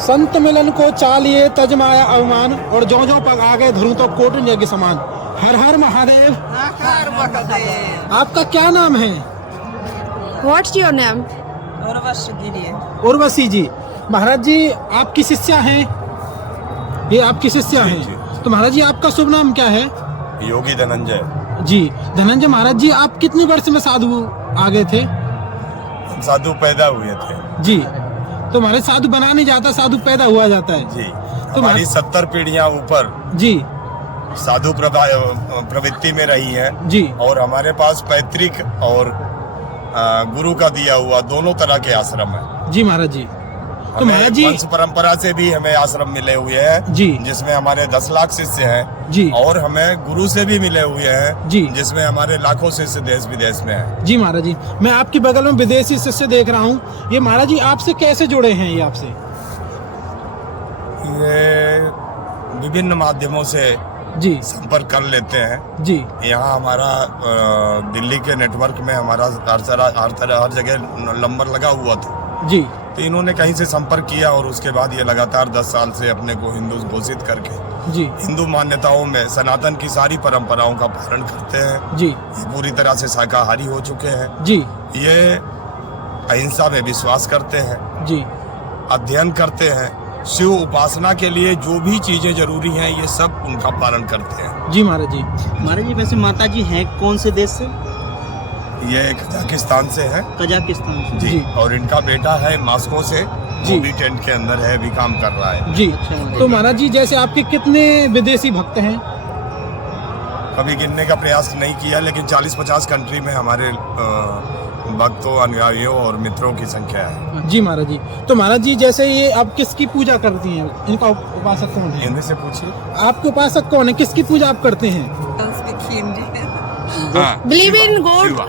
संत मिलन को चालिए तजमाया अवमान, और जो जो पग आगे धरूं तो कोट यज्ञ समान। हर हर महादेव। हर महादेव। आपका क्या नाम है? What's your name? उर्वशी जी। महाराज जी आपकी शिष्या हैं, ये आपकी शिष्या हैं। तो महाराज जी आपका शुभ नाम क्या है? योगी धनंजय जी धनंजय। महाराज जी आप कितने वर्ष में साधु आ गए थे? साधु पैदा हुए थे जी। तो हमारे साधु बना नहीं जाता, साधु पैदा हुआ जाता है जी। तो हमारी 70 पीढ़ियां ऊपर जी साधु प्रवृत्ति में रही है जी। और हमारे पास पैतृक और गुरु का दिया हुआ दोनों तरह के आश्रम है जी महाराज जी। तो हमें महाराज जी वंश परंपरा से भी हमें आश्रम मिले हुए हैं जी, जिसमें हमारे 10 लाख शिष्य हैं जी। और हमें गुरु से भी मिले हुए हैं जी, जिसमें हमारे लाखों शिष्य देश विदेश में हैं। जी महाराज जी। मैं आपके बगल में विदेशी शिष्य देख रहा हूँ, ये महाराज जी आपसे कैसे जुड़े हैं? ये आपसे ये विभिन्न माध्यमों से जी संपर्क कर लेते हैं जी। यहाँ हमारा दिल्ली के नेटवर्क में हमारा हर जगह नंबर लगा हुआ था जी। तो इन्होंने कहीं से संपर्क किया और उसके बाद ये लगातार 10 साल से अपने को हिंदू घोषित करके जी हिंदू मान्यताओं में सनातन की सारी परंपराओं का पालन करते हैं जी। ये पूरी तरह से शाकाहारी हो चुके हैं जी ये अहिंसा में विश्वास करते हैं जी। अध्ययन करते हैं शिव उपासना के लिए जो भी चीजें जरूरी हैं ये सब उनका पालन करते हैं। जी महाराज जी। महाराज जी वैसे माता जी हैं कौन से देश से? ये कजाकिस्तान से है कजाकिस्तान से। जी, जी। और इनका बेटा है मॉस्को से जी। वो भी टेंट के अंदर है, भी काम कर रहा है। जी। अच्छा। तो महाराज जी जैसे आपके कितने विदेशी भक्त हैं? कभी गिनने का प्रयास नहीं किया लेकिन 40-50 कंट्री में हमारे भक्तों अनुयायियों और मित्रों की संख्या है। जी महाराज जी। तो महाराज जी जैसे ये आप किसकी पूजा करती हैं? इनका उपासक कौन है? इनमें से पूछिए। आपके उपासक कौन है? किसकी पूजा आप करते हैं? Believe in God.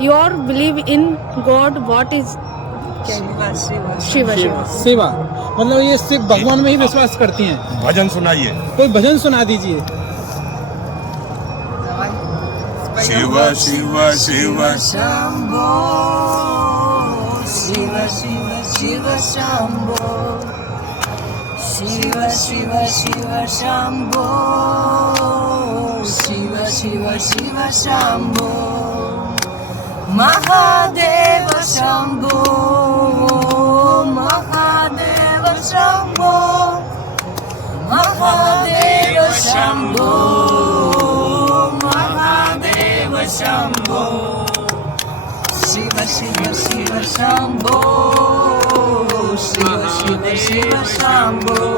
Your believe in God. What is Shiva? सेवा। मतलब ये सिर्फ भगवान में ही विश्वास करती हैं। भजन सुनाइए। कोई भजन सुना दीजिए। शिव शिव शिव शंभो शिव शिव शिव शंभो शिव शिव शिव शंभो शिव शिव शिव शंभो महादेव शंभो महादेव शंभो महादेव शंभो शंभो शिव शिव शिव शंभो शिव शिव शिव शंभो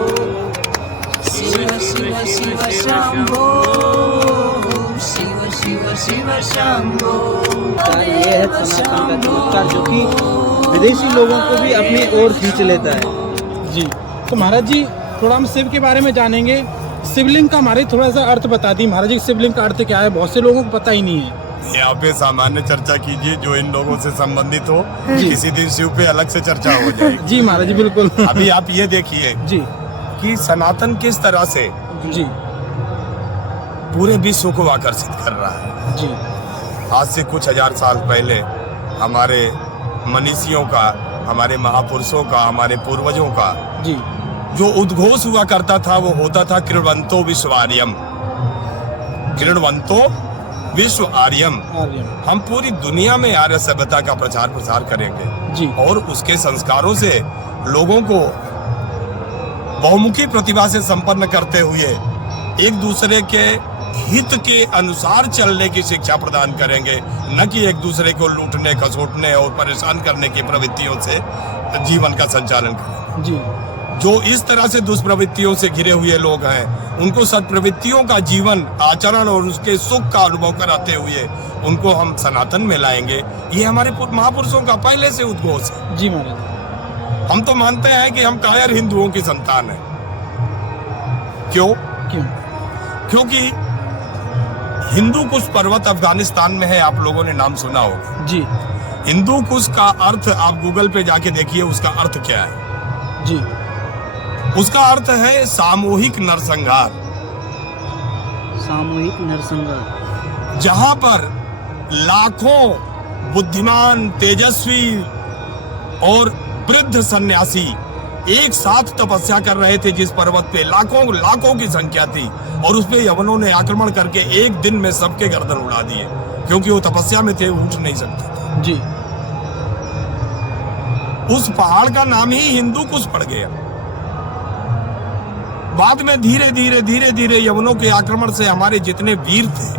शिव शिव शिव शंभो शिव शिव शिव शंभो। ये है सनातन का चमत्कार जो कि विदेशी लोगों को भी अपनी ओर खींच लेता है। जी। तो महाराज जी थोड़ा हम शिव के बारे में जानेंगे। शिवलिंग का हमारे थोड़ा सा अर्थ बता दी महाराज जी, शिवलिंग का अर्थ क्या है? बहुत से लोगों को पता ही नहीं है। यहाँ पे सामान्य चर्चा कीजिए जो इन लोगों से संबंधित हो, किसी दिन शिव पे अलग से चर्चा हो जाएगी। जी महाराज जी बिल्कुल। अभी आप ये देखिए जी कि सनातन किस तरह से जी पूरे विश्व को आकर्षित कर रहा है। जी। आज से कुछ हजार साल पहले हमारे मनीषियों का, हमारे महापुरुषों का, हमारे पूर्वजों का जी जो उद्घोष हुआ करता था वो होता था कृण्वन्तो विश्व आर्यम, कृण्वन्तो विश्व आर्यम। हम पूरी दुनिया में आर्य सभ्यता का प्रचार प्रसार करेंगे जी। और उसके संस्कारों से लोगों को बहुमुखी प्रतिभा से संपन्न करते हुए एक दूसरे के हित के अनुसार चलने की शिक्षा प्रदान करेंगे, न कि एक दूसरे को लूटने, खसोटने और परेशान करने की प्रवृत्तियों से जीवन का संचालन करेंगे। जी। जो इस तरह से दुष्प्रवृत्तियों से घिरे हुए लोग हैं उनको सत्प्रवृत्तियों का जीवन आचरण और उसके सुख का अनुभव कराते हुए उनको हम सनातन में लाएंगे। ये हमारे महापुरुषों का पहले से उद्घोष है। जी महाराज। हम तो मानते हैं कि हम कायर हिंदुओं की संतान हैं। क्यों? क्योंकि हिंदू कुश पर्वत अफगानिस्तान में है, आप लोगों ने नाम सुना होगा। जी। हिंदू कुश का अर्थ आप गूगल पे जाके देखिए उसका अर्थ क्या है। जी। उसका अर्थ है सामूहिक नरसंहार। सामूहिक नरसंहार। जहां पर लाखों बुद्धिमान, तेजस्वी और वृद्ध सन्यासी एक साथ तपस्या कर रहे थे जिस पर्वत पे लाखों लाखों की संख्या थी, और उस पे यवनों ने आक्रमण करके एक दिन में सबके गर्दन उड़ा दिए, क्योंकि वो तपस्या में थे, उठ नहीं सकते थे। जी। उस पहाड़ का नाम ही हिंदू कुश पड़ गया। बाद में धीरे धीरे धीरे धीरे यवनों के आक्रमण से हमारे जितने वीर थे,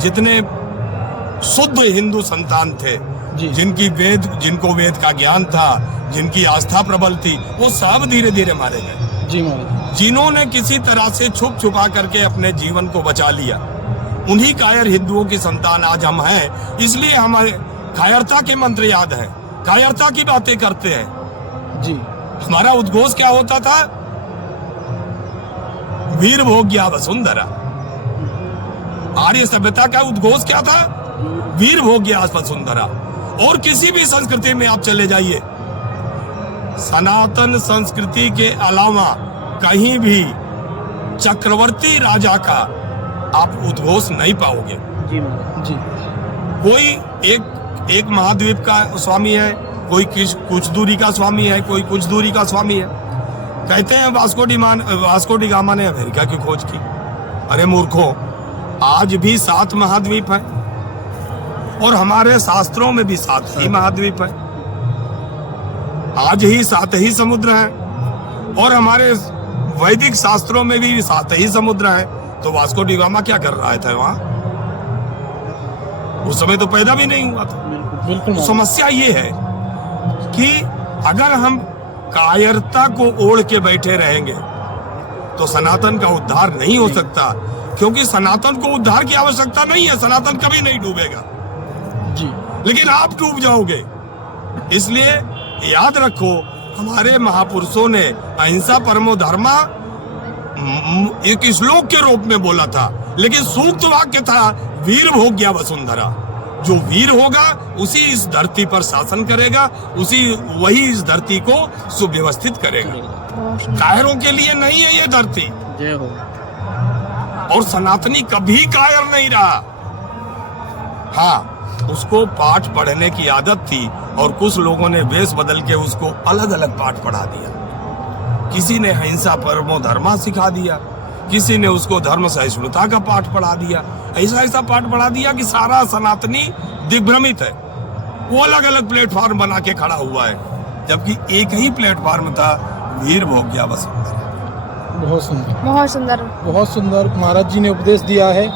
जितने शुद्ध हिंदू संतान थे, जी। जिनको वेद का ज्ञान था, जिनकी आस्था प्रबल थी, वो सब धीरे धीरे मारे गए। जी महाराज। जिन्होंने किसी तरह से छुप छुपा करके अपने जीवन को बचा लिया, उन्हीं कायर हिंदुओं की संतान आज हम हैं। इसलिए हमारे कायरता के मंत्र याद हैं, कायरता की बातें करते हैं। जी। हमारा उद्घोष क्या होता था? वीर भोग्या वसुंधरा। आर्य सभ्यता का उद्घोष क्या था? वीर भोग्या वसुंधरा। और किसी भी संस्कृति में आप चले जाइए, सनातन संस्कृति के अलावा कहीं भी चक्रवर्ती राजा का आप उद्घोष नहीं पाओगे। जी महाराज। जी। कोई एक महाद्वीप का स्वामी है, कोई कुछ दूरी का स्वामी है, कोई कुछ दूरी का स्वामी है। कहते हैं वास्को डी गामा ने अमेरिका की खोज की। अरे मूर्खों, आज भी 7 महाद्वीप है, और हमारे शास्त्रों में भी 7 ही महाद्वीप है। आज ही 7 ही समुद्र हैं, और हमारे वैदिक शास्त्रों में भी 7 ही समुद्र हैं। तो वास्को डी गामा क्या कर रहा था वहां? उस समय तो पैदा भी नहीं हुआ था। बिल्कुल तो समस्या ये है कि अगर हम कायरता को ओढ़ के बैठे रहेंगे तो सनातन का उद्धार नहीं हो सकता, क्योंकि सनातन को उद्धार की आवश्यकता नहीं है। सनातन कभी नहीं डूबेगा, जी। लेकिन आप डूब जाओगे। इसलिए याद रखो, हमारे महापुरुषों ने अहिंसा परमो धर्मा एक श्लोक के रूप में बोला था, लेकिन सूक्त वाक्य था वीर भोग्या वसुंधरा। जो वीर होगा उसी इस धरती पर शासन करेगा, वही इस धरती को सुव्यवस्थित करेगा। कायरों के लिए नहीं है ये धरती। जय हो। और सनातनी कभी कायर नहीं रहा। हाँ, उसको पाठ पढ़ने की आदत थी, और कुछ लोगों ने वेश बदल के उसको अलग अलग पाठ पढ़ा दिया। किसी ने अहिंसा परमो धर्मा सिखा दिया, किसी ने उसको धर्म सहिष्णुता का पाठ पढ़ा दिया। ऐसा पाठ पढ़ा दिया कि सारा सनातनी दिग्भ्रमित है। वो अलग अलग प्लेटफॉर्म बना के खड़ा हुआ है, जबकि एक ही प्लेटफॉर्म था, वीर भोग्या वसुंधरा। बहुत सुंदर, बहुत सुंदर। बहुत सुंदर महाराज जी ने उपदेश दिया है।